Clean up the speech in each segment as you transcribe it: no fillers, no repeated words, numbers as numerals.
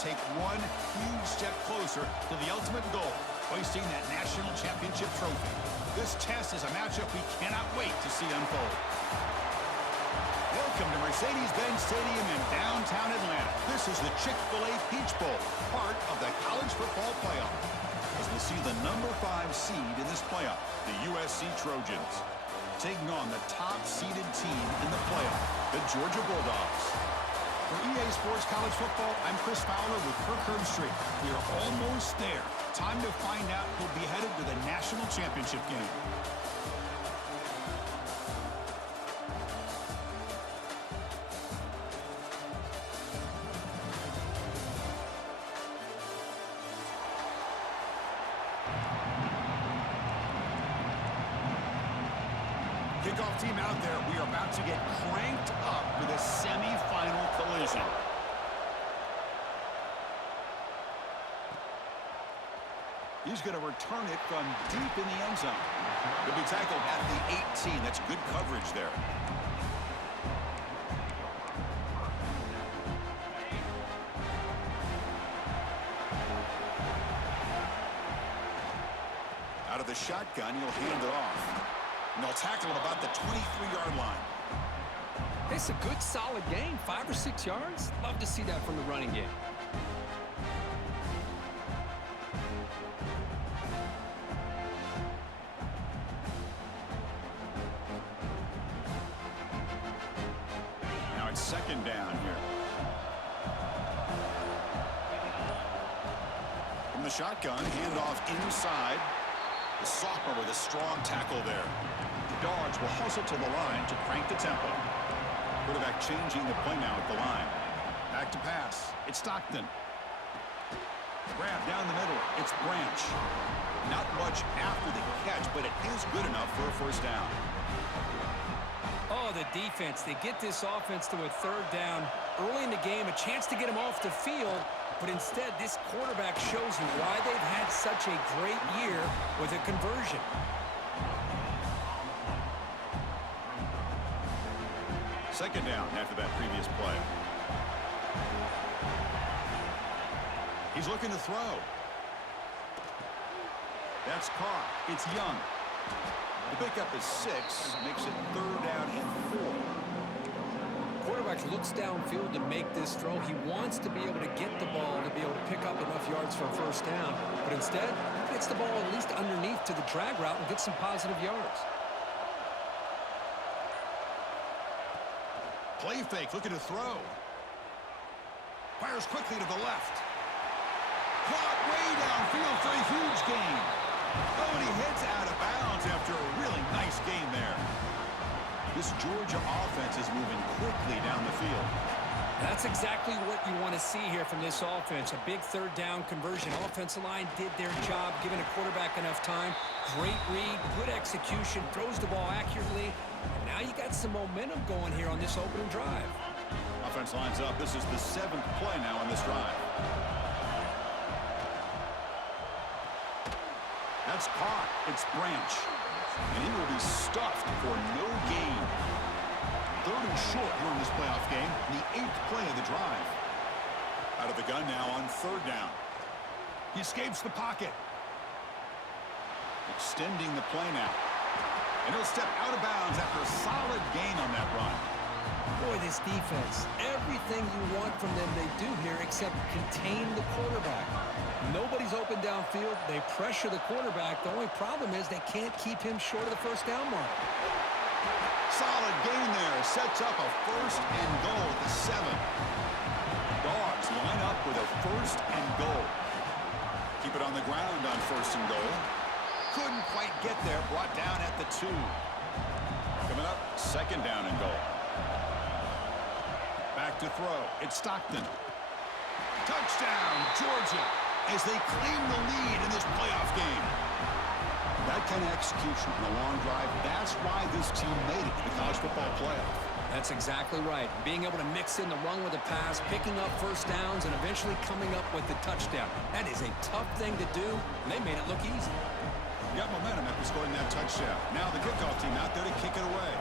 take one huge step closer to the ultimate goal, hoisting that national championship trophy. This test is a matchup we cannot wait to see unfold. Welcome to Mercedes-Benz Stadium in downtown Atlanta. This is the Chick-fil-A Peach Bowl, part of the college football playoff. As we see the number 5 seed in this playoff, the USC Trojans, taking on the top-seeded team in the playoff, the Georgia Bulldogs. For EA Sports College Football, I'm Chris Fowler with Kirk Herbstreit. We are almost there. Time to find out who'll be headed to the national championship game. Kickoff team out there. We are about to get cranked up with a semifinal collision. He's going to return it from deep in the end zone. He'll be tackled at the 18. That's good coverage there. Out of the shotgun, he'll hand it off. And they'll tackle him about the 23-yard line. It's a good, solid game. 5 or 6 yards. Love to see that from the running game. Now it's second down here. From the shotgun, handoff inside. The sophomore with a strong tackle there. The Dogs will hustle to the line to crank the tempo. Quarterback changing the play now at the line. Back to pass. It's Stockton. Grab down the middle. It's Branch. Not much after the catch, but it is good enough for a first down. Oh, the defense. They get this offense to a third down early in the game, a chance to get him off the field. But instead, this quarterback shows you why they've had such a great year with a conversion. Second down after that previous play. He's looking to throw. That's caught. It's Young. The pickup is 6, makes it third down and 4. Quarterback looks downfield to make this throw. He wants to be able to get the ball to be able to pick up enough yards for a first down. But instead, he gets the ball at least underneath to the drag route and gets some positive yards. Play fake, looking to throw. Fires quickly to the left. Caught way downfield for a huge gain. Oh, and he heads out of bounds after a really nice gain there. This Georgia offense is moving quickly down the field. That's exactly what you want to see here from this offense. A big third down conversion. Offensive line did their job, giving a quarterback enough time. Great read, good execution, throws the ball accurately. And now you got some momentum going here on this opening drive. Offense lines up. This is the 7th play now on this drive. That's caught. It's Branch. And he will be stuffed for no gain. Third and short here in this playoff game. The 8th play of the drive. Out of the gun now on third down. He escapes the pocket. Extending the play now. And he'll step out of bounds after a solid gain on that run. Boy, this defense, everything you want from them they do here except contain the quarterback. Nobody's open downfield. They pressure the quarterback. The only problem is they can't keep him short of the first down mark. Solid gain there. Sets up a first and goal at the 7. Dogs line up with a first and goal. Keep it on the ground on first and goal. Couldn't quite get there. Brought down at the 2. Coming up, second down and goal. Back to throw. It's Stockton. Touchdown, Georgia, as they claim the lead in this playoff game. That kind of execution in a long drive, that's why this team made it to the college football playoff. That's exactly right. Being able to mix in the run with the pass, picking up first downs, and eventually coming up with the touchdown. That is a tough thing to do, and they made it look easy. Got momentum after scoring that touchdown. Now the kickoff team out there to kick it away.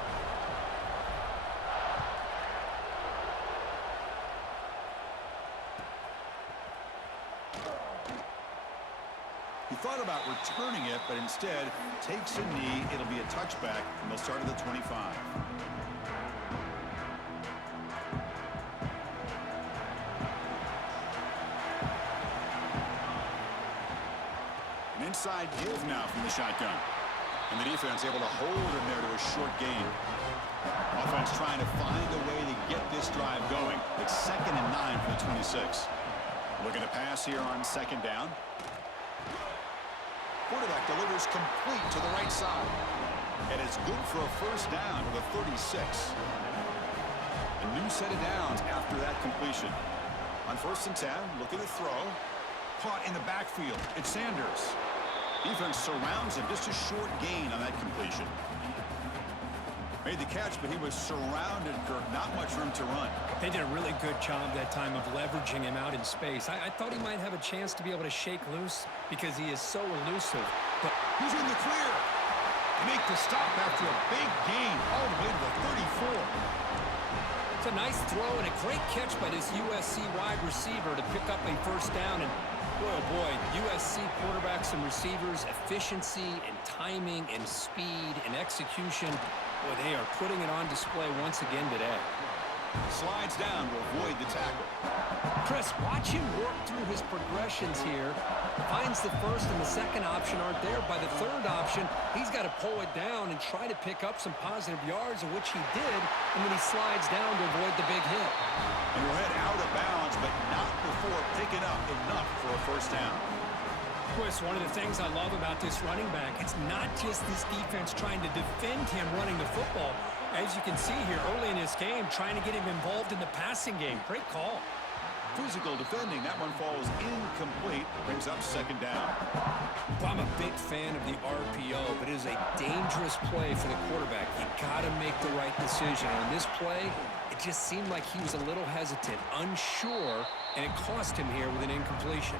thought about returning it, but instead takes a knee. It'll be a touchback, and they'll start at the 25. An inside give now from the shotgun. And the defense able to hold him there to a short gain. Offense trying to find a way to get this drive going. It's 2nd and 9 for the 26. Looking to pass here on 2nd down. Quarterback delivers complete to the right side. And it's good for a 1st down to the 36. A new set of downs after that completion. On 1st and 10, looking to throw. Caught in the backfield. It's Sanders. Defense surrounds him. Just a short gain on that completion. Made the catch, but he was surrounded, Kirk. Not much room to run. They did a really good job that time of leveraging him out in space. I thought he might have a chance to be able to shake loose because he is so elusive. But he's in the clear. They make the stop after a big gain all the way to the 34. It's a nice throw and a great catch by this USC wide receiver to pick up a 1st down. And boy, oh boy, USC quarterbacks and receivers, efficiency and timing and speed and execution. Boy, they are putting it on display once again today. Slides down to avoid the tackle. Chris, watch him work through his progressions here. Finds the 1st and the 2nd option aren't there. By the 3rd option, he's got to pull it down and try to pick up some positive yards, of which he did, and then he slides down to avoid the big hit. And he'll head out of bounds, but not before picking up enough for a 1st down. Chris, one of the things I love about this running back, it's not just this defense trying to defend him running the football. As you can see here early in this game, trying to get him involved in the passing game. Great call. Physical defending. That one falls incomplete. Brings up 2nd down. Well, I'm a big fan of the RPO, but it is a dangerous play for the quarterback. You got to make the right decision. On this play, it just seemed like he was a little hesitant, unsure, and it cost him here with an incompletion.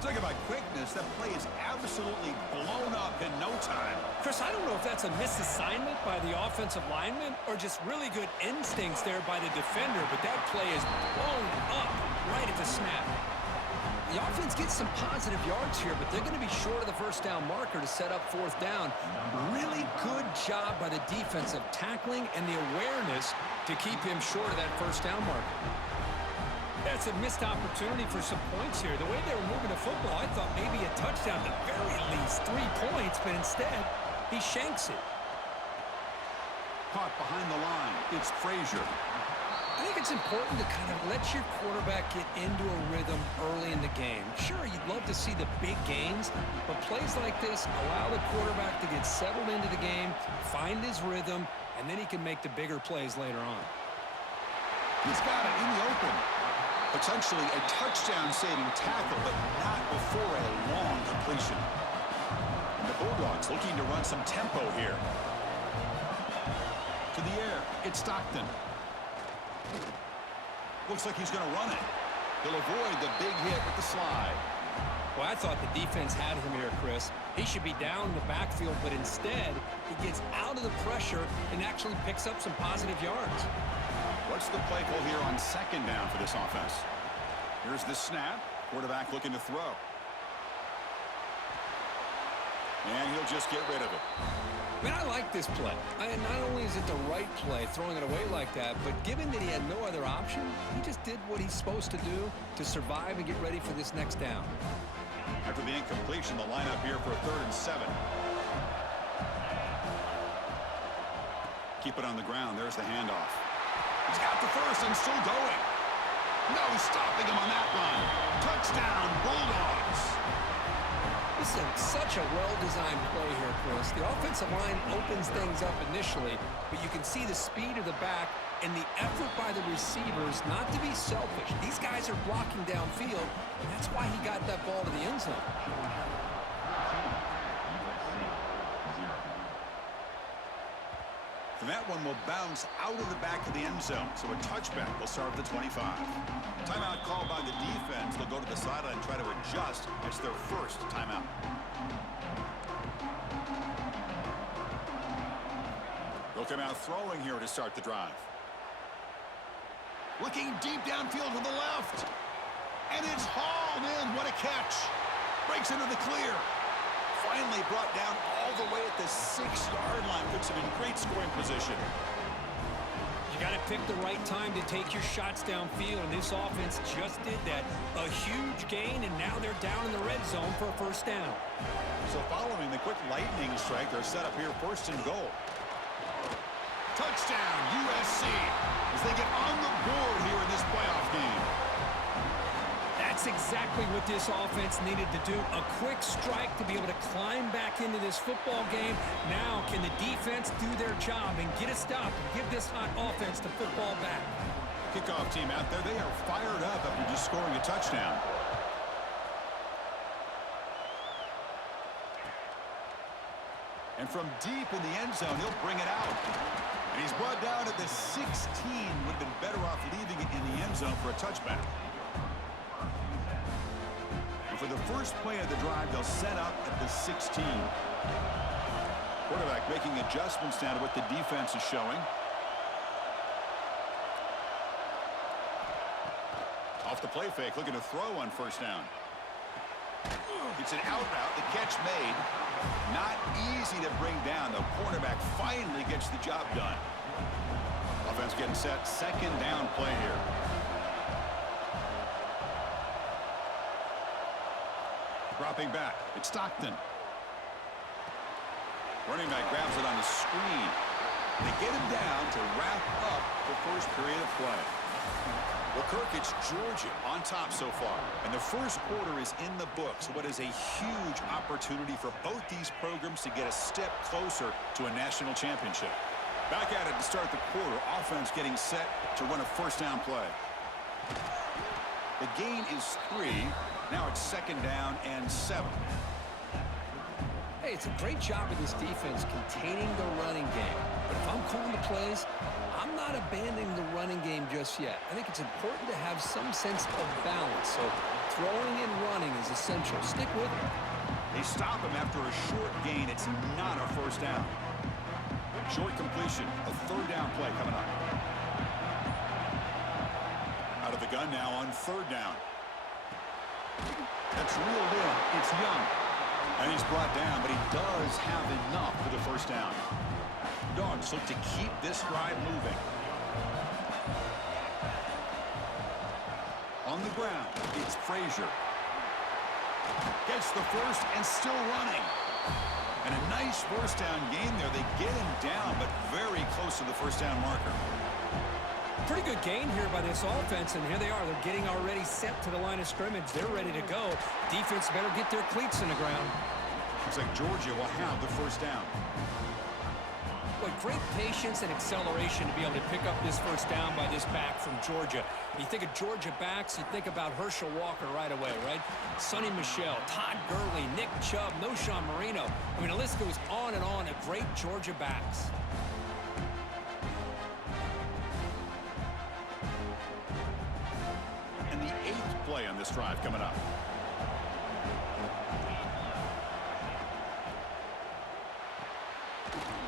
Talk about quickness. That play is absolutely blown up in no time. Chris, I don't know if that's a misassignment by the offensive lineman or just really good instincts there by the defender, but that play is blown up right at the snap. The offense gets some positive yards here, but they're going to be short of the 1st down marker to set up 4th down. Really good job by the defense of tackling and the awareness to keep him short of that 1st down marker. That's a missed opportunity for some points here. The way they were moving the football, I thought maybe a touchdown at the very least, 3 points, but instead, he shanks it. Caught behind the line. It's Frazier. I think it's important to kind of let your quarterback get into a rhythm early in the game. Sure, you'd love to see the big gains, but plays like this allow the quarterback to get settled into the game, find his rhythm, and then he can make the bigger plays later on. He's got it in the open. Potentially a touchdown-saving tackle, but not before a long completion. And the Bulldogs looking to run some tempo here. To the air, it's Stockton. Looks like he's going to run it. He'll avoid the big hit with the slide. Well, I thought the defense had him here, Chris. He should be down in the backfield, but instead, he gets out of the pressure and actually picks up some positive yards. What's the play call here on 2nd down for this offense? Here's the snap. Quarterback looking to throw. And he'll just get rid of it. Man, I like this play. Not only is it the right play, throwing it away like that, but given that he had no other option, he just did what he's supposed to do to survive and get ready for this next down. After the incompletion, the lineup here for a 3rd and 7. Keep it on the ground. There's the handoff. He's got the 1st and still going. No stopping him on that run. Touchdown, Bulldogs. This is such a well-designed play here, Chris. The offensive line opens things up initially, but you can see the speed of the back and the effort by the receivers not to be selfish. These guys are blocking downfield, and that's why he got that ball to the end zone. And that one will bounce out of the back of the end zone. So a touchback will serve the 25. Timeout called by the defense. They'll go to the sideline and try to adjust. It's their 1st timeout. They'll come out throwing here to start the drive. Looking deep downfield to the left. And it's hauled in. What a catch. Breaks into the clear. Finally brought down all the way at the 6-yard line. Puts him in great scoring position. You got to pick the right time to take your shots downfield, and this offense just did that. A huge gain, and now they're down in the red zone for a first down. So following the quick lightning strike, they're set up here 1st and goal. Touchdown, USC, as they get on the board here in this playoff game. That's exactly what this offense needed to do. A quick strike to be able to climb back into this football game. Now, can the defense do their job and get a stop and give this hot offense the football back? Kickoff team out there, they are fired up after just scoring a touchdown. And from deep in the end zone, he'll bring it out. And he's brought down at the 16. Would have been better off leaving it in the end zone for a touchback. And for the first play of the drive, they'll set up at the 16. Quarterback making adjustments down to what the defense is showing. Off the play fake, looking to throw on first down. It's an out route, the catch made. Not easy to bring down. The cornerback finally gets the job done. Offense getting set, 2nd down play here. Dropping back, it's Stockton. Running back grabs it on the screen. They get him down to wrap up the first period of play. Well, Kirk, it's Georgia on top so far. And the first quarter is in the books. What is a huge opportunity for both these programs to get a step closer to a national championship. Back at it to start the quarter. Offense getting set to run a first down play. The gain is 3. Now it's 2nd down and 7. Hey, it's a great job of this defense containing the running game. But if I'm calling the plays, I'm not abandoning the running game just yet. I think it's important to have some sense of balance. So throwing and running is essential. Stick with it. They stop him after a short gain. It's not a first down. Short completion. A 3rd down play coming up. Out of the gun now on 3rd down. That's reeled in. It's Young. And he's brought down, but he does have enough for the first down. Dogs look to keep this drive moving. On the ground, it's Frazier. Gets the first and still running. And a nice first down gain there. They get him down, but very close to the first down marker. Pretty good gain here by this offense, and here they are. They're getting already set to the line of scrimmage. They're ready to go. Defense better get their cleats in the ground. Looks like Georgia will have the first down. Boy, great patience and acceleration to be able to pick up this first down by this back from Georgia. When you think of Georgia backs, you think about Herschel Walker right away, right? Sonny Michel, Todd Gurley, Nick Chubb, Noshawn Marino. I mean, the list goes on and on of great Georgia backs. And the 8th play on this drive coming up.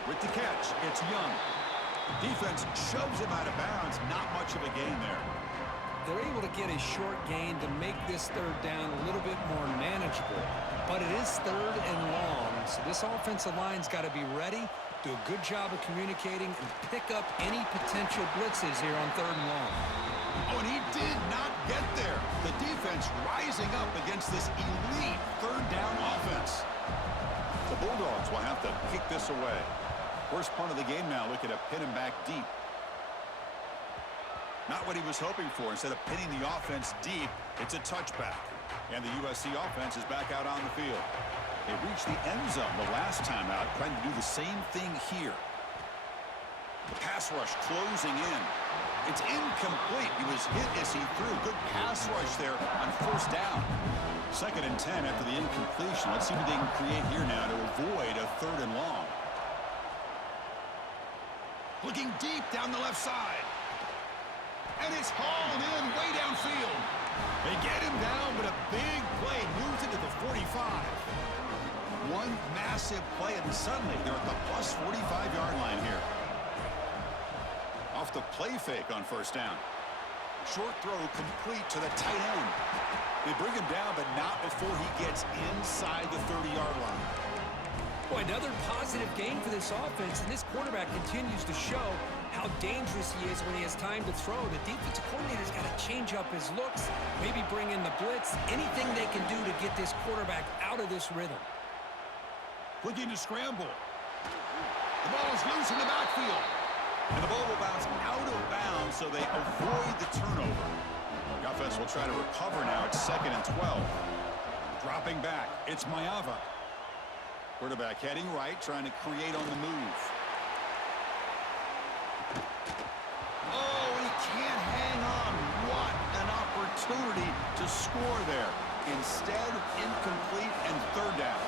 With the catch, it's Young. Defense shoves him out of bounds. Not much of a gain there. They're able to get a short gain to make this 3rd down a little bit more manageable. But it is 3rd and long, so this offensive line's got to be ready, do a good job of communicating, and pick up any potential blitzes here on 3rd and long. Oh, and he did not get there. The defense rising up against this elite 3rd down offense. The Bulldogs will have to kick this away. First punt of the game now, looking to pin him back deep. Not what he was hoping for. Instead of pinning the offense deep, it's a touchback. And the USC offense is back out on the field. They reached the end zone the last time out, trying to do the same thing here. The pass rush closing in. It's incomplete. He was hit as he threw. Good pass rush there on first down. 2nd and 10 after the incompletion. Let's see what they can create here now to avoid a 3rd and long. Looking deep down the left side. And it's hauled in way downfield. They get him down, but a big play moves it to the 45. One massive play, and suddenly they're at the plus 45-yard line here. Off the play fake on first down. Short throw complete to the tight end. They bring him down, but not before he gets inside the 30-yard line. Boy, another positive game for this offense, and this quarterback continues to show how dangerous he is when he has time to throw. The defensive coordinator's got to change up his looks, maybe bring in the blitz, anything they can do to get this quarterback out of this rhythm. Looking to scramble. The ball is loose in the backfield. And the ball will bounce out of bounds, so they avoid the turnover. The offense will try to recover now. It's 2nd and 12. Dropping back, it's Mayava. Quarterback heading right, trying to create on the move. Oh, he can't hang on. What an opportunity to score there. Instead, incomplete and 3rd down.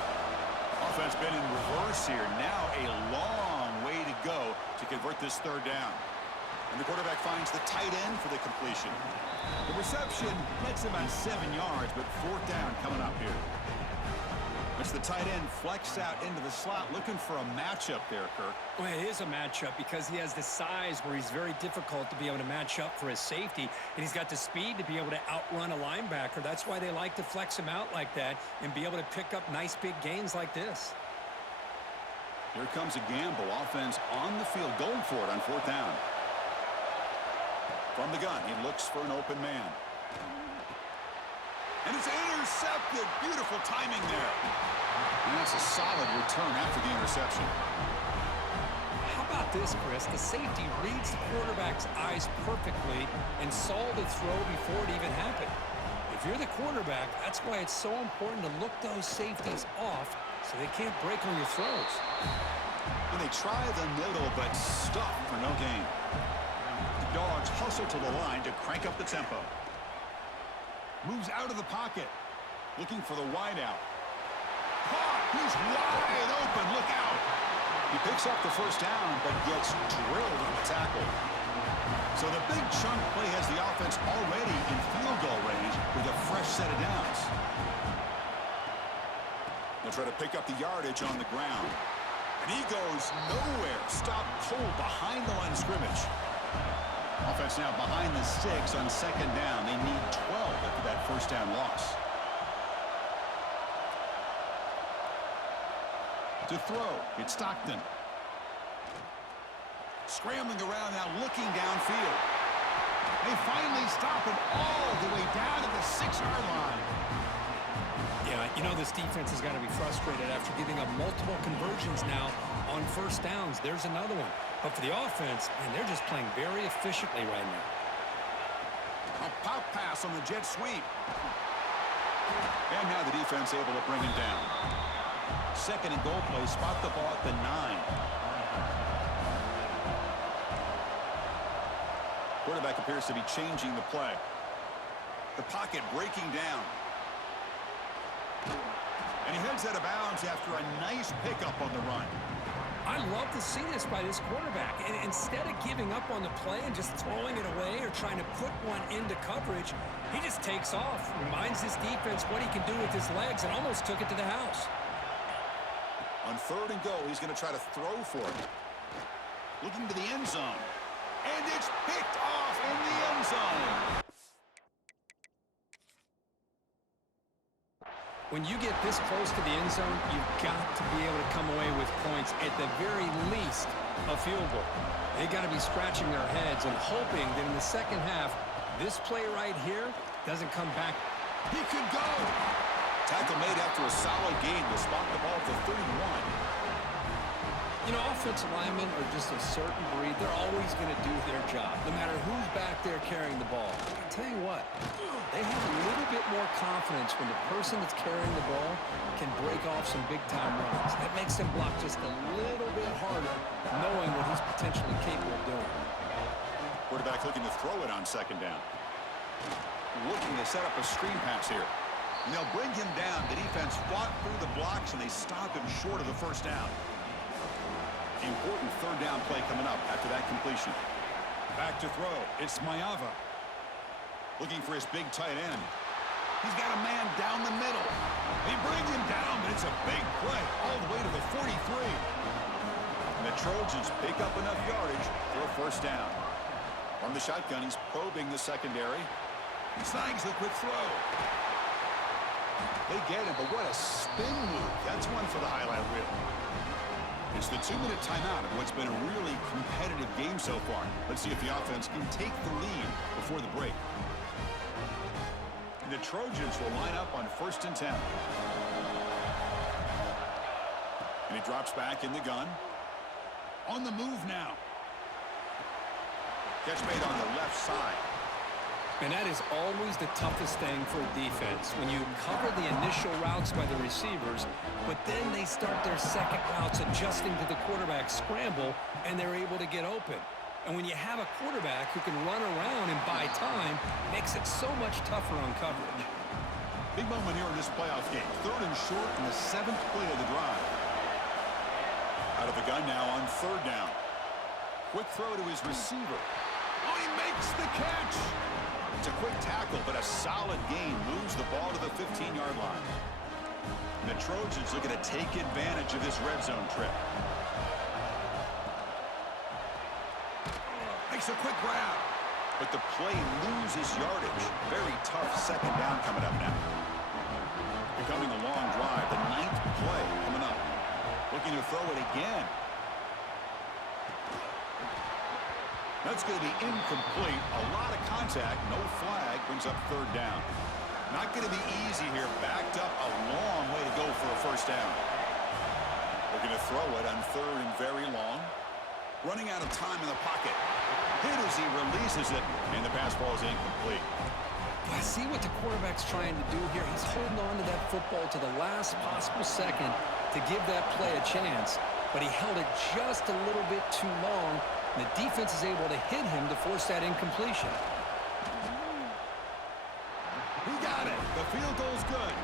Offense been in reverse here. Now a long way to go to convert this 3rd down. And the quarterback finds the tight end for the completion. The reception makes about 7 yards, but 4th down coming up here. It's the tight end flex out into the slot, looking for a matchup there, Kirk. Well, it is a matchup because he has the size where he's very difficult to be able to match up for his safety, and he's got the speed to be able to outrun a linebacker. That's why they like to flex him out like that and be able to pick up nice big gains like this. Here comes a gamble. Offense on the field, going for it on 4th down. From the gun, he looks for an open man. And it's intercepted. Beautiful timing there. And that's a solid return after the interception. How about this, Chris? The safety reads the quarterback's eyes perfectly and saw the throw before it even happened. If you're the quarterback, that's why it's so important to look those safeties off so they can't break on your throws. And they try the middle, but stop for no gain. The Dogs hustle to the line to crank up the tempo. Moves out of the pocket. Looking for the wideout. Caught! He's wide open. Look out! He picks up the 1st down, but gets drilled on the tackle. So the big chunk play has the offense already in field goal range with a fresh set of downs. They'll try to pick up the yardage on the ground. And he goes nowhere. Stopped cold behind the line of scrimmage. Offense now behind the 6 on 2nd down. They need 12 after that 1st down loss. To throw, it's Stockton. Scrambling around now, looking downfield. They finally stop him all the way down to the 6-yard line. Yeah, you know this defense has got to be frustrated after giving up multiple conversions now on 1st downs. There's another one. But for the offense, man, they're just playing very efficiently right now. A pop pass on the jet sweep. And now the defense able to bring him down. 2nd and goal play, spot the ball at the 9. Quarterback appears to be changing the play. The pocket breaking down. And he heads out of bounds after a nice pickup on the run. I love to see this by this quarterback. And instead of giving up on the play and just throwing it away or trying to put one into coverage, he just takes off, reminds his defense what he can do with his legs, and almost took it to the house. On 3rd and goal, he's going to try to throw for it. Looking to the end zone. And it's picked off in the end zone. When you get this close to the end zone, you've got to be able to come away with points, at the very least a field goal. They got to be scratching their heads and hoping that in the 2nd half, this play right here doesn't come back. He could go. Tackle made after a solid gain will spot the ball for 31. You know, offensive linemen are just a certain breed. They're always going to do their job, no matter who's back there carrying the ball. I'll tell you what, they have a little bit more confidence when the person that's carrying the ball can break off some big-time runs. That makes them block just a little bit harder, knowing what he's potentially capable of doing. Quarterback looking to throw it on 2nd down. Looking to set up a screen pass here. And they'll bring him down. The defense fought through the blocks, and they stop him short of the 1st down. Important 3rd down play coming up after that completion. Back to throw. It's Mayava. Looking for his big tight end. He's got a man down the middle. They bring him down, but it's a big play all the way to the 43. And the Trojans pick up enough yardage for a 1st down. From the shotgun, he's probing the secondary. He snags the quick throw. They get it, but what a spin move. That's one for the highlight reel. It's the 2-minute timeout of what's been a really competitive game so far. Let's see if the offense can take the lead before the break. The Trojans will line up on 1st and 10. And he drops back in the gun. On the move now. Catch made on the left side. And that is always the toughest thing for a defense, when you cover the initial routes by the receivers, but then they start their second routes adjusting to the quarterback scramble, and they're able to get open. And when you have a quarterback who can run around and buy time, it makes it so much tougher on coverage. Big moment here in this playoff game. 3rd and short in the 7th play of the drive. Out of the gun now on 3rd down. Quick throw to his receiver. Oh, he makes the catch! It's a quick tackle, but a solid gain moves the ball to the 15-yard line. And the Trojans looking to take advantage of this red zone trip. Makes a quick grab, but the play loses yardage. Very tough 2nd down coming up now. Becoming a long drive, the 9th play coming up. Looking to throw it again. That's going to be incomplete. A lot of contact. No flag. Brings up 3rd down. Not going to be easy here. Backed up a long way to go for a 1st down. Looking to throw it on 3rd and very long. Running out of time in the pocket. Hit as he releases it. And the pass ball is incomplete. I see what the quarterback's trying to do here. He's holding on to that football to the last possible second to give that play a chance. But he held it just a little bit too long. The defense is able to hit him to force that incompletion. He got it. The field goal's good.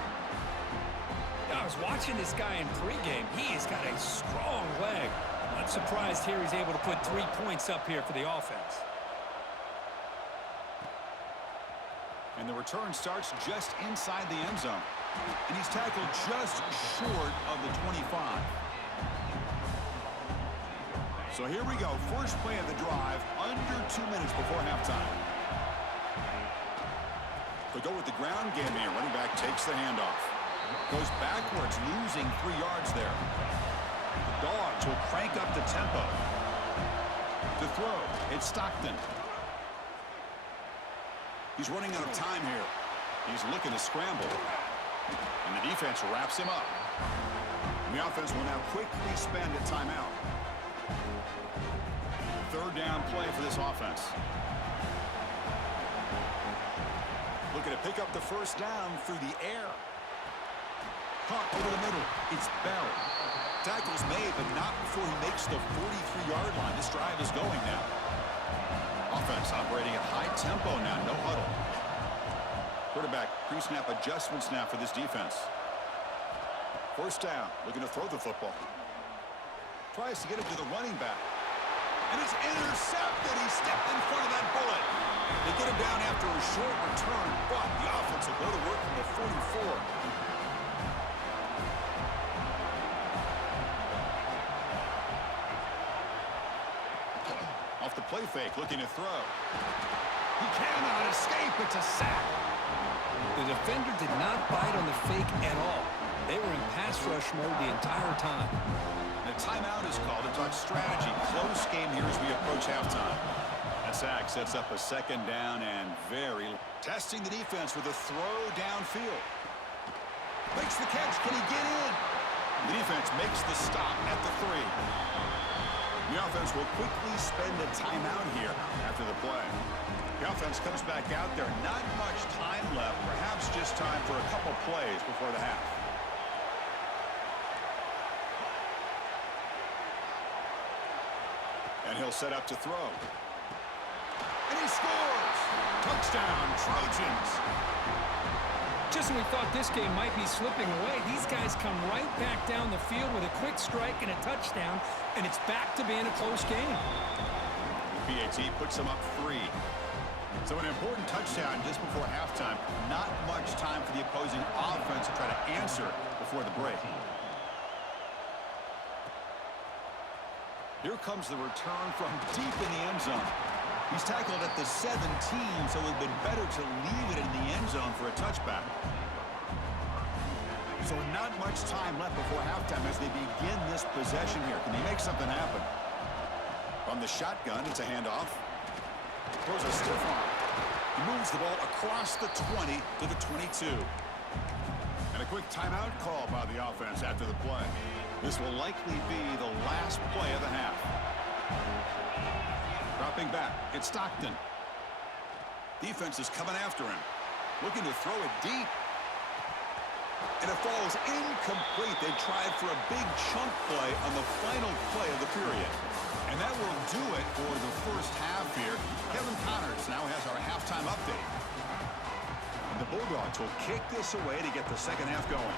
I was watching this guy in pregame. He has got a strong leg. Not surprised here he's able to put 3 points up here for the offense. And the return starts just inside the end zone. And he's tackled just short of the 25. So here we go. First play of the drive, under 2 minutes before halftime. They go with the ground game here. Running back takes the handoff. Goes backwards, losing 3 yards there. The Dogs will crank up the tempo. To throw, it's Stockton. He's running out of time here. He's looking to scramble. And the defense wraps him up. And the offense will now quickly spend a timeout. 3rd down play for this offense. Looking to pick up the 1st down through the air. Hunt over the middle. It's Bell. Tackle's made, but not before he makes the 43-yard line. This drive is going now. Offense operating at high tempo now. No huddle. Quarterback pre-snap adjustment snap for this defense. 1st down. Looking to throw the football. Tries to get it to the running back. And it's intercepted. He stepped in front of that bullet. They get him down after a short return, but the offense will go to work from the 44. Off the play fake, looking to throw. He cannot escape. It's a sack. The defender did not bite on the fake at all. They were in pass rush mode the entire time. The timeout is called to talk strategy. Close game here as we approach halftime. That sack sets up a 2nd down and very testing the defense with a throw downfield. Makes the catch. Can he get in? The defense makes the stop at the 3. The offense will quickly spend a timeout here after the play. The offense comes back out there. Not much time left. Perhaps just time for a couple plays before the half. And he'll set up to throw. And he scores! Touchdown, Trojans! Just when we thought this game might be slipping away, these guys come right back down the field with a quick strike and a touchdown, and it's back to being a close game. The PAT puts them up 3. So an important touchdown just before halftime. Not much time for the opposing offense to try to answer before the break. Here comes the return from deep in the end zone. He's tackled at the 17, so it would have been better to leave it in the end zone for a touchback. So not much time left before halftime as they begin this possession here. Can they make something happen? From the shotgun, it's a handoff. Throws a stiff arm. He moves the ball across the 20 to the 22. And a quick timeout call by the offense after the play. This will likely be the last play of the half. Dropping back, it's Stockton. Defense is coming after him. Looking to throw it deep. And it falls incomplete. They tried for a big chunk play on the final play of the period. And that will do it for the first half here. Kevin Connors now has our halftime update. And the Bulldogs will kick this away to get the second half going.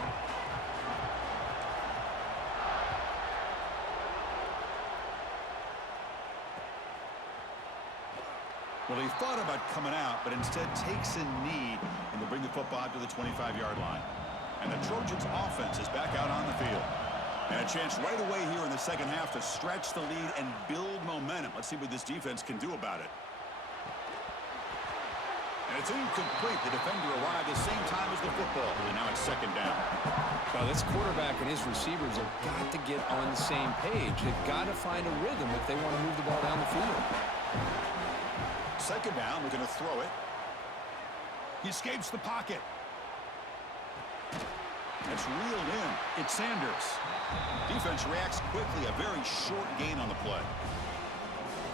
Well, he thought about coming out, but instead takes a knee and will bring the football to the 25-yard line. And the Trojans' offense is back out on the field. And a chance right away here in the second half to stretch the lead and build momentum. Let's see what this defense can do about it. And it's incomplete. The defender arrived the same time as the football. And now it's second down. Well, this quarterback and his receivers have got to get on the same page. They've got to find a rhythm if they want to move the ball down the field. Second down, we're going to throw it. He escapes the pocket. It's reeled in. It's Sanders. Defense reacts quickly. A very short gain on the play.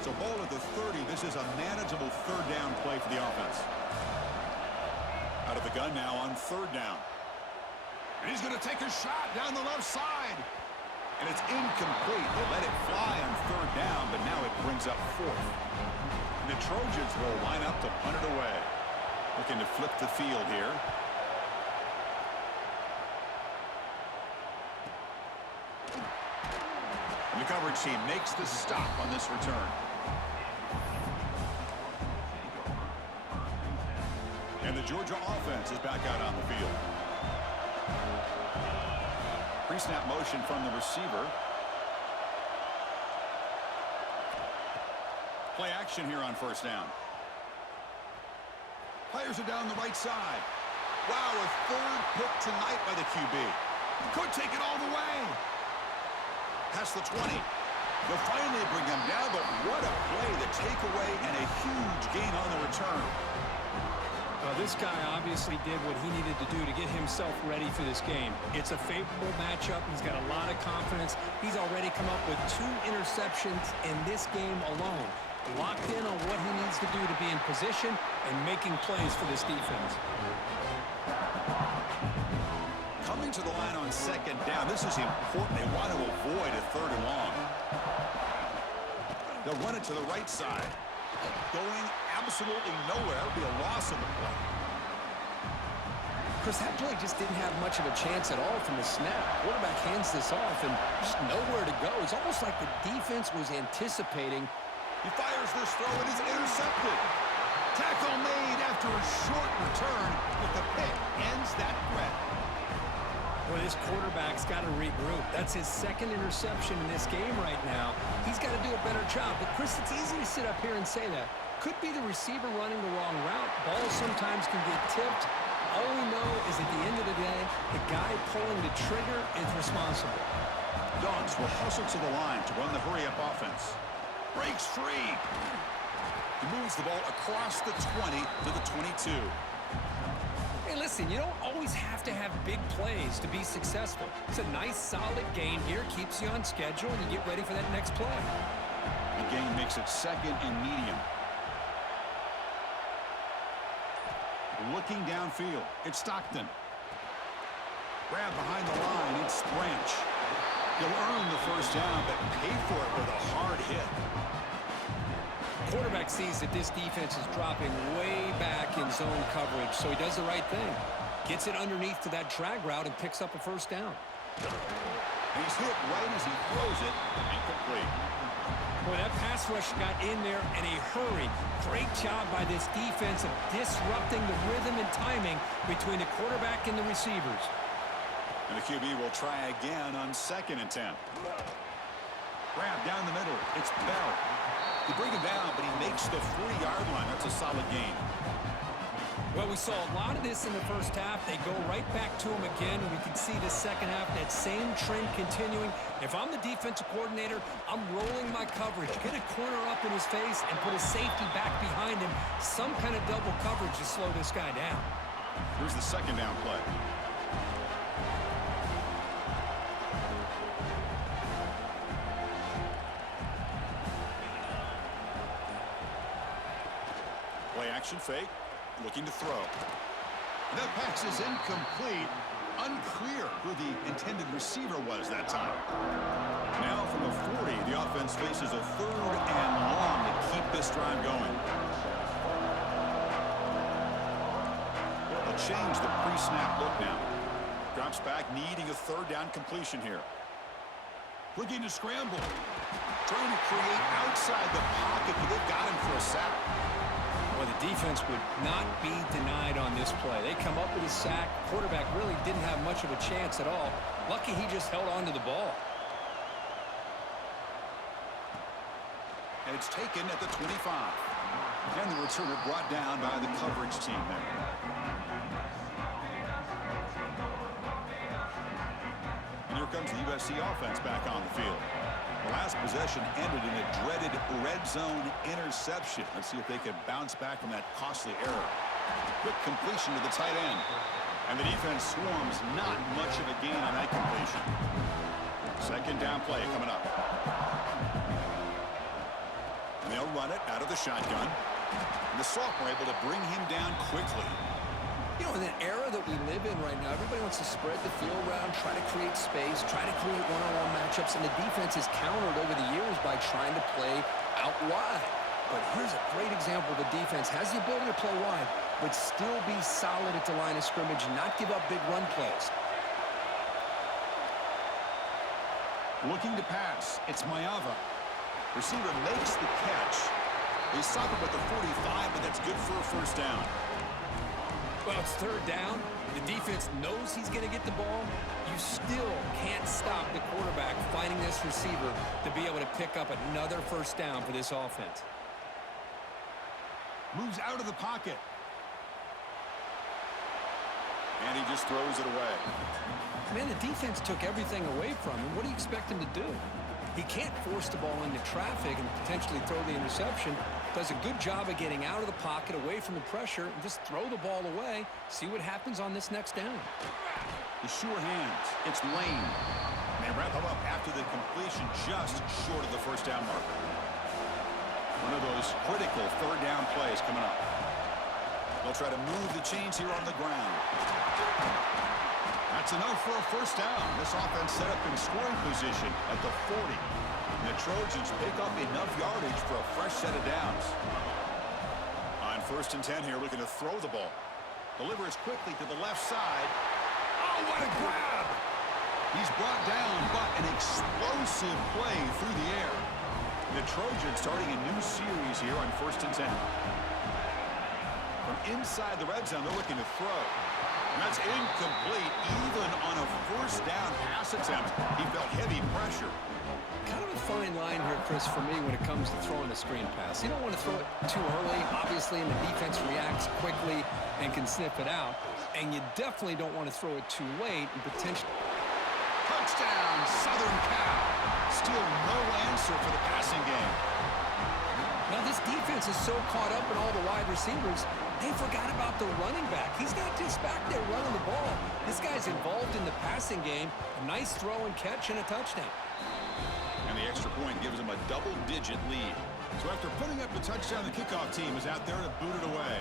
So ball at the 30. This is a manageable third down play for the offense. Out of the gun now on third down. And he's going to take a shot down the left side. And it's incomplete. They let it fly on third down, but now it brings up fourth. The Trojans will line up to punt it away. Looking to flip the field here. And the coverage team makes the stop on this return. And the Georgia offense is back out on the field. Pre-snap motion from the receiver. Play action here on first down. Players are down the right side. Wow, a third pick tonight by the QB. Could take it all the way. Past the 20. They'll finally bring them down, but what a play, the takeaway, and a huge gain on the return. This guy obviously did what he needed to do to get himself ready for this game. It's a favorable matchup. He's got a lot of confidence. He's already come up with 2 interceptions in this game alone. Locked in on what he needs to do to be in position and making plays for this defense. Coming to the line on second down. This is important. They want to avoid a third and long. They'll run it to the right side. Going absolutely nowhere. It'll be a loss in the play. Chris, that play just didn't have much of a chance at all from the snap. Quarterback hands this off and just nowhere to go. It's almost like the defense was anticipating. He fires this throw and is intercepted. Tackle made after a short return, but the pick ends that threat. Well, this quarterback's got to regroup. That's his second interception in this game right now. He's got to do a better job. But, Chris, it's easy to sit up here and say that. Could be the receiver running the wrong route. Balls sometimes can get tipped. All we know is at the end of the day, the guy pulling the trigger is responsible. Dogs will hustle to the line to run the hurry-up offense. Breaks free. He moves the ball across the 20 to the 22. Hey, listen, you don't always have to have big plays to be successful. It's a nice, solid gain here. Keeps you on schedule, and you get ready for that next play. The gain makes it second and medium. Looking downfield, it's Stockton. Grab behind the line, it's Branch. He'll earn the first down, but pay for it with a hard hit. Quarterback sees that this defense is dropping way back in zone coverage, so he does the right thing. Gets it underneath to that drag route and picks up a first down. He's hit right as he throws it. Incomplete. Boy, that pass rush got in there in a hurry. Great job by this defense of disrupting the rhythm and timing between the quarterback and the receivers. And the QB will try again on 2nd and 10. Grab down the middle. It's Bell. You bring him down, but he makes the 40-yard line. That's a solid gain. Well, we saw a lot of this in the first half. They go right back to him again. We can see the second half, that same trend continuing. If I'm the defensive coordinator, I'm rolling my coverage. Get a corner up in his face and put a safety back behind him. Some kind of double coverage to slow this guy down. Here's the second down play. Play action fake. Looking to throw. That pass is incomplete. Unclear who the intended receiver was that time. Now from the 40, the offense faces a 3rd and long to keep this drive going. They'll change the pre-snap look now. Drops back, needing a 3rd down completion here. Looking to scramble. Trying to create outside the pocket, but they've got him for a sack. Well, the defense would not be denied on this play. They come up with a sack. Quarterback really didn't have much of a chance at all. Lucky he just held on to the ball. And it's taken at the 25. And the returner brought down by the coverage team there. And here comes the USC offense back on the field. The last possession ended in a dreaded red zone interception. Let's see if they can bounce back from that costly error. Quick completion to the tight end. And the defense swarms, not much of a gain on that completion. Second down play coming up. And they'll run it out of the shotgun. And the sophomore able to bring him down quickly. You know, in the era that we live in right now, everybody wants to spread the field around, try to create space, try to create one-on-one matchups, and the defense is countered over the years by trying to play out wide. But here's a great example. The defense has the ability to play wide, but still be solid at the line of scrimmage and not give up big run plays. Looking to pass. It's Mayava. Receiver makes the catch. They stop him at the 45, but that's good for a 1st down. Well, it's 3rd down. The defense knows he's going to get the ball. You still can't stop the quarterback finding this receiver to be able to pick up another 1st down for this offense. Moves out of the pocket. And he just throws it away. Man, the defense took everything away from him. What do you expect him to do? He can't force the ball into traffic and potentially throw the interception. Does a good job of getting out of the pocket, away from the pressure, and just throw the ball away. See what happens on this next down. The sure hands. It's Lane. And they wrap him up after the completion just short of the 1st down marker. One of those critical 3rd down plays coming up. They'll try to move the chains here on the ground. That's enough for a 1st down. This offense set up in scoring position at the 40. And the Trojans pick up enough yardage for a fresh set of downs. On 1st and 10 here, looking to throw the ball. Delivers quickly to the left side. Oh, what a grab! He's brought down, but an explosive play through the air. The Trojans starting a new series here on 1st and 10. From inside the red zone, they're looking to throw. And that's incomplete, even on a 1st down pass attempt. He felt heavy pressure. Kind of a fine line here, Chris, for me when it comes to throwing a screen pass. You don't want to throw it too early, obviously, and the defense reacts quickly and can sniff it out. And you definitely don't want to throw it too late and potentially... Touchdown, Southern Cal. Still no answer for the passing game. Now, this defense is so caught up in all the wide receivers, they forgot about the running back. He's not just back there running the ball. This guy's involved in the passing game. A nice throw and catch and a touchdown. And the extra point gives them a double-digit lead. So after putting up the touchdown, the kickoff team is out there to boot it away.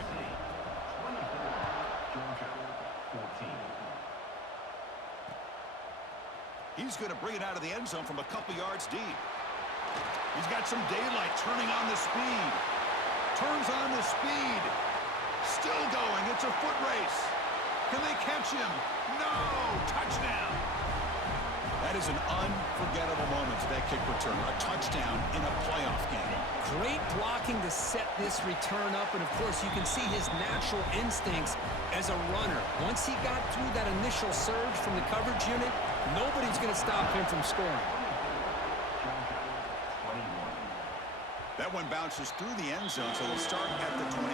He's going to bring it out of the end zone from a couple yards deep. He's got some daylight, turning on the speed. Turns on the speed. Still going. It's a foot race. Can they catch him? No! Touchdown! That is an unforgettable moment for that kick return. A touchdown in a playoff game. Great blocking to set this return up, and of course you can see his natural instincts as a runner. Once he got through that initial surge from the coverage unit, nobody's going to stop him from scoring. That That one bounces through the end zone, so they'll start at the 25.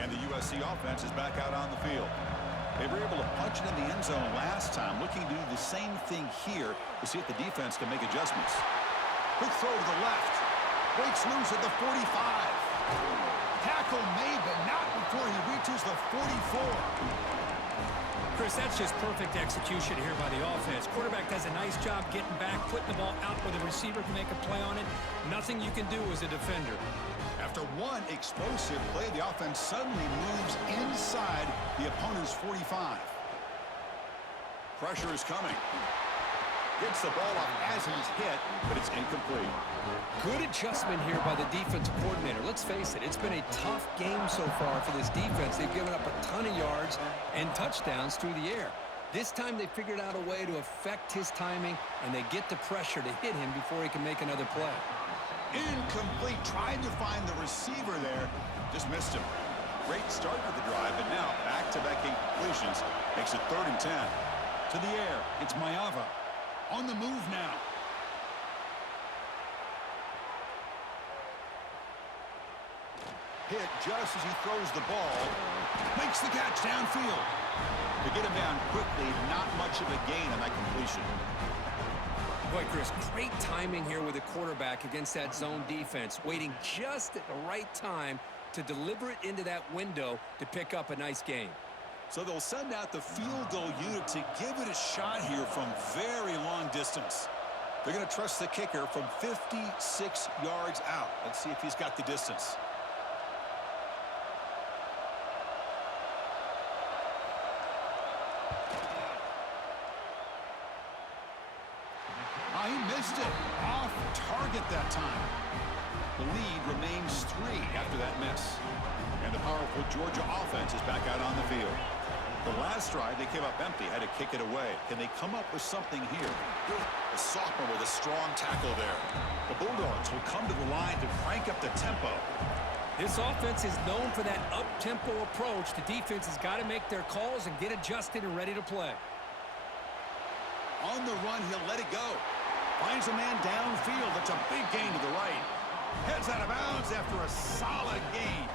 And the USC offense is back out on the field. They were able to punch it in the end zone last time, looking to do the same thing here to see if the defense can make adjustments. Quick throw to the left. Breaks loose at the 45. Tackle made, but not before he reaches the 44. Chris, that's just perfect execution here by the offense. Quarterback does a nice job getting back, putting the ball out where the receiver can make a play on it. Nothing you can do as a defender. After one explosive play, the offense suddenly moves inside the opponent's 45. Pressure is coming. Gets the ball off as he's hit, but it's incomplete. Good adjustment here by the defensive coordinator. Let's face it, it's been a tough game so far for this defense. They've given up a ton of yards and touchdowns through the air. This time they figured out a way to affect his timing, and they get the pressure to hit him before he can make another play. Incomplete. Tried to find the receiver there. Just missed him. Great start to the drive, but now back-to-back incompletions. Makes it 3rd and 10. To the air. It's Maeva. On the move now. Hit just as he throws the ball. Makes the catch downfield. To get him down quickly, not much of a gain on that completion. Boy, Chris, great timing here with the quarterback against that zone defense, waiting just at the right time to deliver it into that window to pick up a nice gain. So they'll send out the field goal unit to give it a shot here from very long distance. They're going to trust the kicker from 56 yards out. Let's see if he's got the distance. He missed it. Off target that time. The lead remains 3 after that miss. And the powerful Georgia offense is back out on the field. The last drive, they came up empty, had to kick it away. Can they come up with something here? A sophomore with a strong tackle there. The Bulldogs will come to the line to crank up the tempo. This offense is known for that up-tempo approach. The defense has got to make their calls and get adjusted and ready to play. On the run, he'll let it go. Finds a man downfield. That's a big gain to the right. Heads out of bounds after a solid gain.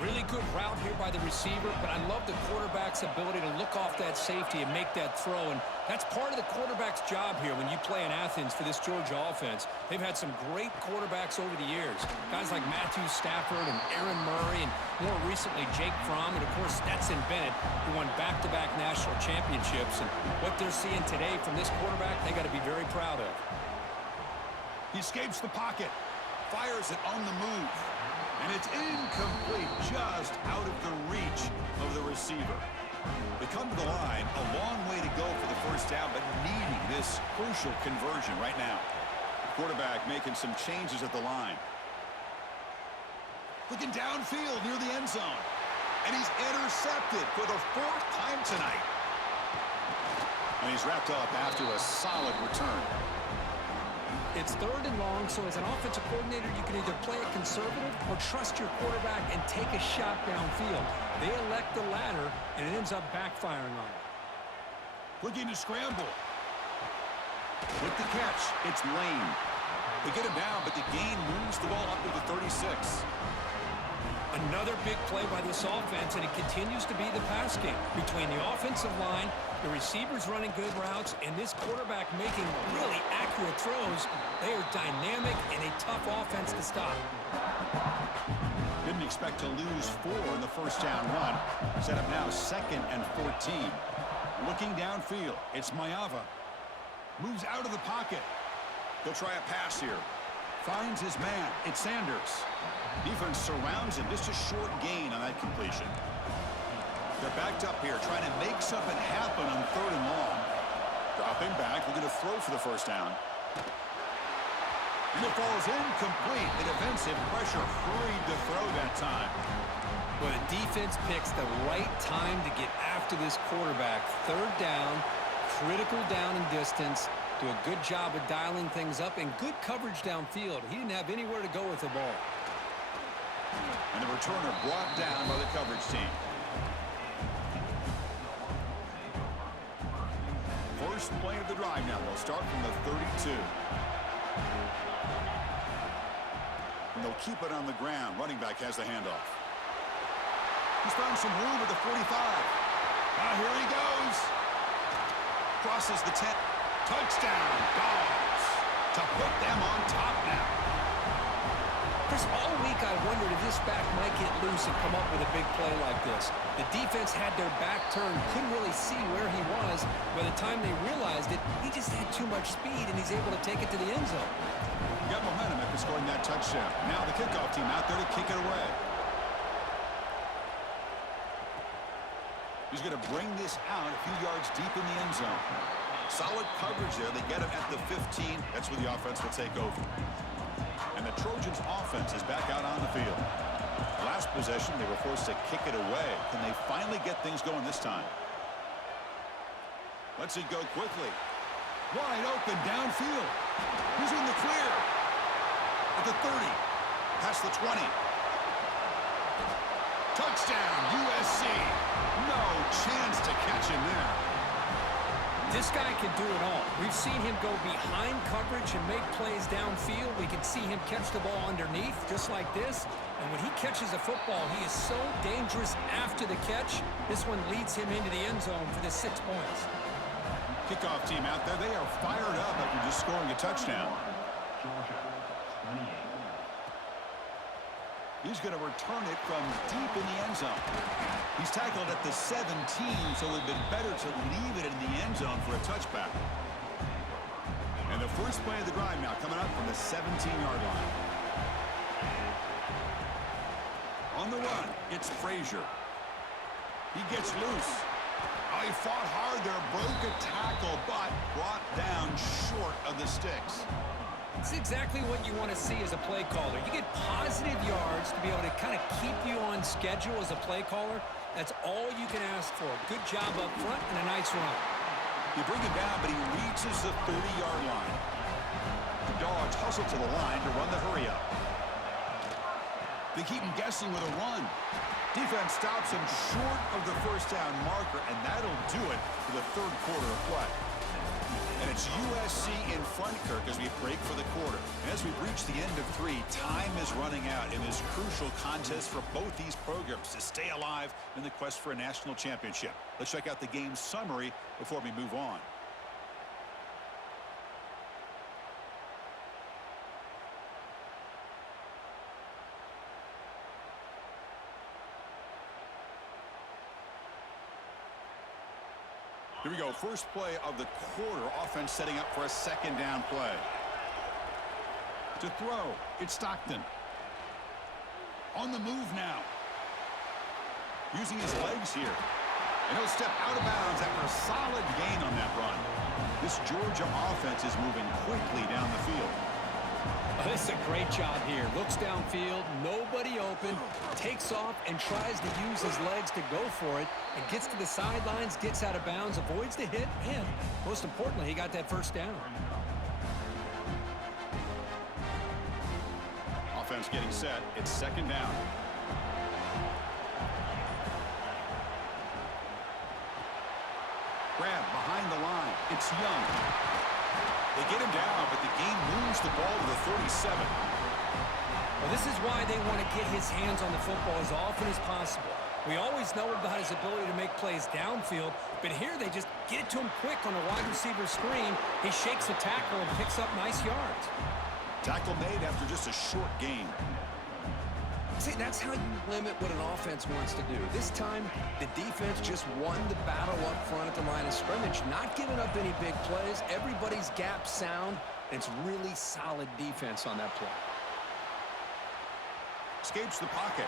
Really good route here by the receiver, but I love the quarterback's ability to look off that safety and make that throw. And that's part of the quarterback's job here when you play in Athens for this Georgia offense. They've had some great quarterbacks over the years. Guys like Matthew Stafford and Aaron Murray, and more recently Jake Fromm, and of course Stetson Bennett, who won back-to-back national championships. And what they're seeing today from this quarterback, they got to be very proud of. He escapes the pocket, fires it on the move. And it's incomplete, just out of the reach of the receiver. They come to the line, a long way to go for the first down, but needing this crucial conversion right now. Quarterback making some changes at the line. Looking downfield near the end zone. And he's intercepted for the 4th time tonight. And he's wrapped up after a solid return. It's 3rd and long, so as an offensive coordinator, you can either play it conservative or trust your quarterback and take a shot downfield. They elect the latter, and it ends up backfiring on them. Looking to scramble. With the catch, it's Lane. They get him down, but the gain moves the ball up to the 36. Another big play by this offense, and it continues to be the pass game between the offensive line, the receivers running good routes, and this quarterback making really accurate throws. They are dynamic and a tough offense to stop. Didn't expect to lose 4 in the first down run. Set up now 2nd and 14. Looking downfield, it's Maeva. Moves out of the pocket. They'll try a pass here. Finds his man. It's Sanders. Defense surrounds him. Just a short gain on that completion. They're backed up here, trying to make something happen on 3rd and long. Dropping back, looking to throw for the first down. And it falls incomplete. The defensive pressure hurried to throw that time. Well, the defense picks the right time to get after this quarterback. 3rd down, critical down and distance. Do a good job of dialing things up and good coverage downfield. He didn't have anywhere to go with the ball. And the returner brought down by the coverage team. first play of the drive now. They'll start from the 32. And they'll keep it on the ground. Running back has the handoff. He's found some room at the 45. Here he goes. Crosses the 10. Touchdown, Dogs. To put them on top now. Chris, all week I wondered if this back might get loose and come up with a big play like this. The defense had their back turned, couldn't really see where he was. By the time they realized it, he just had too much speed, and he's able to take it to the end zone. He got momentum after scoring that touchdown. Now the kickoff team out there to kick it away. He's going to bring this out a few yards deep in the end zone. Solid coverage there. They get him at the 15. That's where the offense will take over. And the Trojans' offense is back out on the field. Last possession, they were forced to kick it away. Can they finally get things going this time? Let's it go quickly. Wide open downfield. He's in the clear. At the 30. Past the 20. Touchdown, USC. No chance to catch him there. This guy can do it all. We've seen him go behind coverage and make plays downfield. We can see him catch the ball underneath, just like this. And when he catches a football, he is so dangerous after the catch. This one leads him into the end zone for the 6 points. Kickoff team out there. They are fired up after just scoring a touchdown. He's going to return it from deep in the end zone. He's tackled at the 17, so it would have been better to leave it in the end zone for a touchback. And the first play of the drive now coming up from the 17-yard line. On the run, it's Frazier. He gets loose. Oh, he fought hard there, broke a tackle, but brought down short of the sticks. It's exactly what you want to see as a play caller. You get positive yards to be able to kind of keep you on schedule as a play caller. That's all you can ask for. Good job up front and a nice run. You bring him down, but he reaches the 30-yard line. The Dogs hustle to the line to run the hurry up. They keep him guessing with a run. Defense stops him short of the first down marker, and that'll do it for the third quarter of play. And it's USC in front, Kirk, as we break for the quarter. And as we reach the end of 3, time is running out in this crucial contest for both these programs to stay alive in the quest for a national championship. Let's check out the game summary before we move on. Here we go. First play of the quarter. Offense setting up for a second down play. To throw, it's Stockton. On the move now. Using his legs here. And he'll step out of bounds after a solid gain on that run. This Georgia offense is moving quickly down the field. This is a great job here. Looks downfield, nobody open, takes off and tries to use his legs to go for it, and gets to the sidelines, gets out of bounds, avoids the hit, and most importantly, he got that first down. Offense getting set. It's second down. Grab behind the line. It's Young. They get him down, but the game moves the ball to the 37. Well, this is why they want to get his hands on the football as often as possible. We always know about his ability to make plays downfield, but here they just get it to him quick on a wide receiver screen. He shakes the tackle and picks up nice yards. Tackle made after just a short gain. See, that's how you limit what an offense wants to do. This time, the defense just won the battle up front at the line of scrimmage, not giving up any big plays. Everybody's gap sound. It's really solid defense on that play. Escapes the pocket.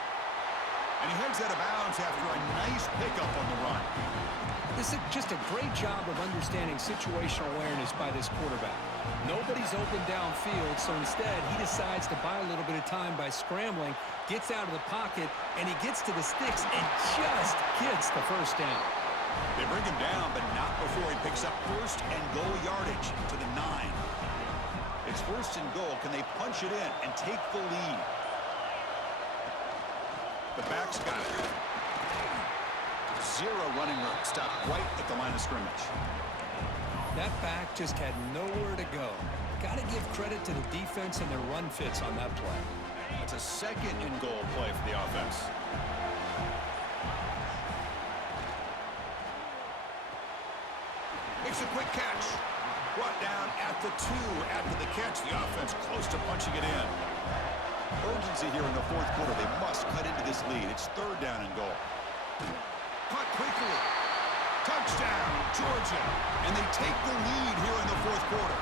And he heads out of bounds after a nice pickup on the run. This is just a great job of understanding situational awareness by this quarterback. Nobody's open downfield, so instead he decides to buy a little bit of time by scrambling, gets out of the pocket, and he gets to the sticks and just gets the first down. They bring him down, but not before he picks up first and goal yardage to the 9. It's first and goal. Can they punch it in and take the lead? The back's got it. Zero running room. Stopped right at the line of scrimmage. That back just had nowhere to go. Got to give credit to the defense and their run fits on that play. It's a second and goal play for the offense. Makes a quick catch. Brought down at the 2 after the catch. The offense close to punching it in. Urgency here in the fourth quarter. They must cut into this lead. It's third down and goal. Caught quickly. Touchdown, Georgia. And they take the lead here in the fourth quarter.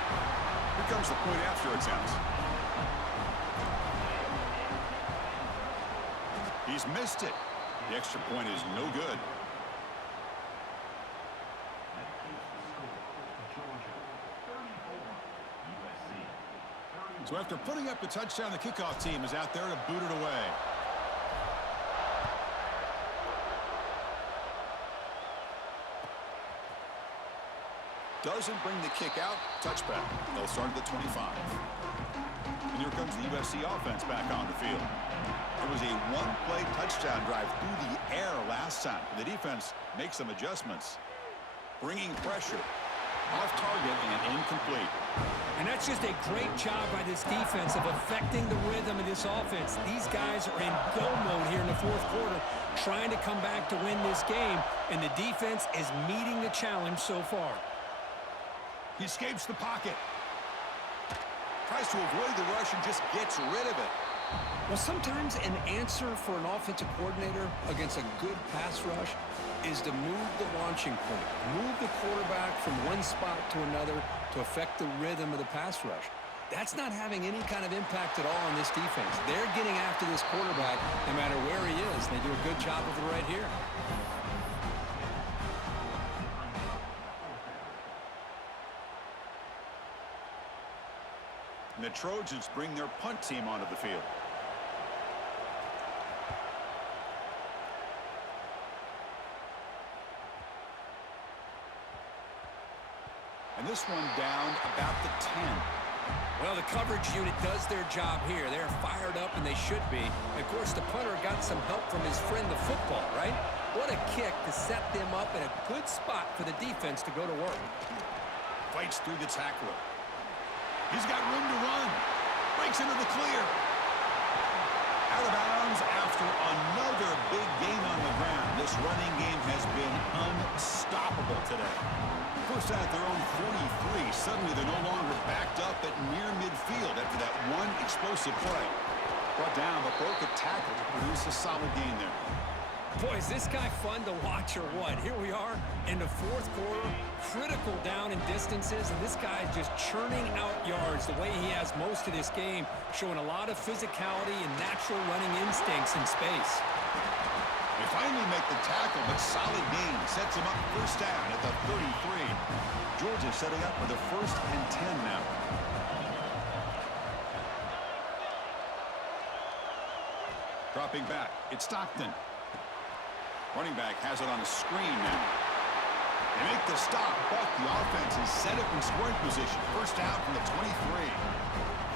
Here comes the point after, it sounds. He's missed it. The extra point is no good. So after putting up the touchdown, the kickoff team is out there to boot it away. Doesn't bring the kick out. Touchback. They'll start at the 25. And here comes the USC offense back on the field. It was a one-play touchdown drive through the air last time. The defense makes some adjustments. Bringing pressure. Off target and incomplete. And that's just a great job by this defense of affecting the rhythm of this offense. These guys are in go mode here in the fourth quarter, trying to come back to win this game, and the defense is meeting the challenge so far. He escapes the pocket. Tries to avoid the rush and just gets rid of it. Well, sometimes an answer for an offensive coordinator against a good pass rush is to move the launching point, move the quarterback from one spot to another to affect the rhythm of the pass rush. That's not having any kind of impact at all on this defense. They're getting after this quarterback no matter where he is. They do a good job of it right here. And the Trojans bring their punt team onto the field. And this one down about the 10. Well, the coverage unit does their job here. They're fired up, and they should be. Of course, the punter got some help from his friend, the football, right? What a kick to set them up in a good spot for the defense to go to work. Fights through the tackler. He's got room to run. Breaks into the clear. Out of bounds after another big gain on the ground. This running game has been unstoppable today. First out their own 43. Suddenly they're no longer backed up at near midfield after that one explosive play. Brought down but broke a tackle to produce a solid gain there. Boy, is this guy fun to watch or what? Here we are in the fourth quarter, critical down in distances, and this guy is just churning out yards the way he has most of this game, showing a lot of physicality and natural running instincts in space. They finally make the tackle, but solid gain sets him up first down at the 33. Georgia setting up for the 1st and 10 now. Dropping back, it's Stockton. Running back has it on a screen now. They make the stop, but the offense is set up in scoring position. First down from the 23.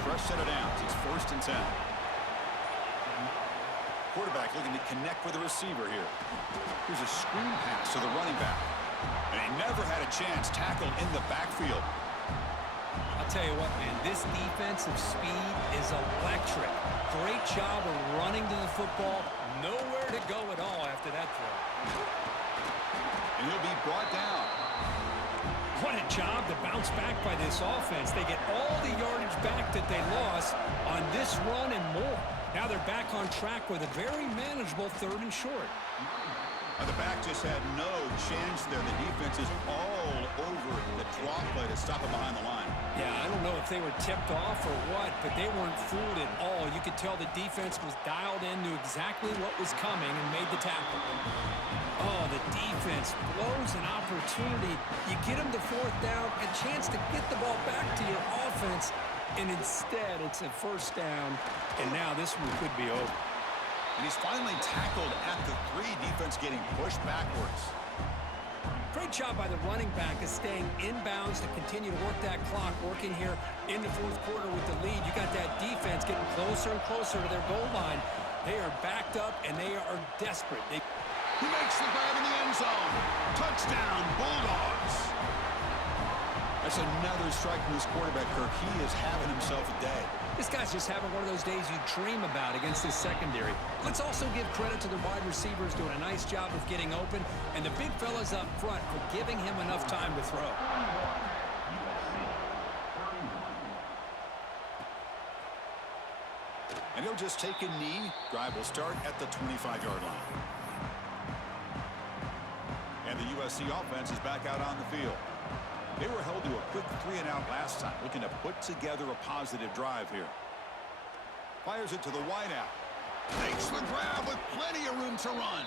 Fresh set of downs. It's 1st and 10. Quarterback looking to connect with the receiver here. Here's a screen pass to the running back. And he never had a chance tackled in the backfield. I'll tell you what, man, this defensive speed is electric. Great job of running to the football. Nowhere to go at all after that throw. And he'll be brought down. What a job to bounce back by this offense. They get all the yardage back that they lost on this run and more. Now they're back on track with a very manageable 3rd and short. The back just had no chance there. The defense is all over the draw play to stop him behind the line. Yeah, I don't know if they were tipped off or what, but they weren't fooled at all. You could tell the defense was dialed in, knew exactly what was coming, and made the tackle. Oh, the defense blows an opportunity. You get them to 4th down, a chance to get the ball back to your offense, and instead it's a 1st down, and now this one could be over. And he's finally tackled at the 3. Defense getting pushed backwards. Great job by the running back of staying inbounds to continue to work that clock, working here in the fourth quarter with the lead. You got that defense getting closer and closer to their goal line. They are backed up, and they are desperate. He makes the grab in the end zone. Touchdown, Bulldogs. That's another strike from this quarterback, Kirk. He is having himself a day. This guy's just having one of those days you dream about against this secondary. Let's also give credit to the wide receivers doing a nice job of getting open, and the big fellas up front for giving him enough time to throw. And he'll just take a knee. Drive will start at the 25-yard line. And the USC offense is back out on the field. They were held to a quick 3-and-out last time, looking to put together a positive drive here. Fires it to the wideout. Makes the grab with plenty of room to run.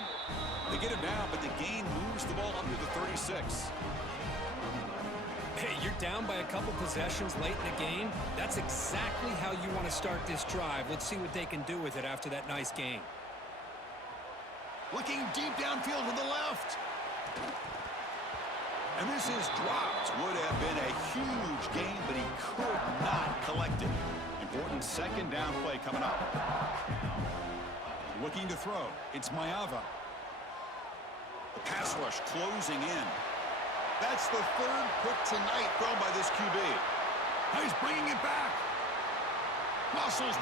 They get him down, but the gain moves the ball under the 36. Hey, you're down by a couple possessions late in the game. That's exactly how you want to start this drive. Let's see what they can do with it after that nice gain. Looking deep downfield to the left. And this is dropped. Would have been a huge gain, but he could not collect it. Important second down play coming up. Looking to throw. It's Maeva. The pass rush closing in. That's the third pick tonight thrown by this QB. He's bringing it back. Muscles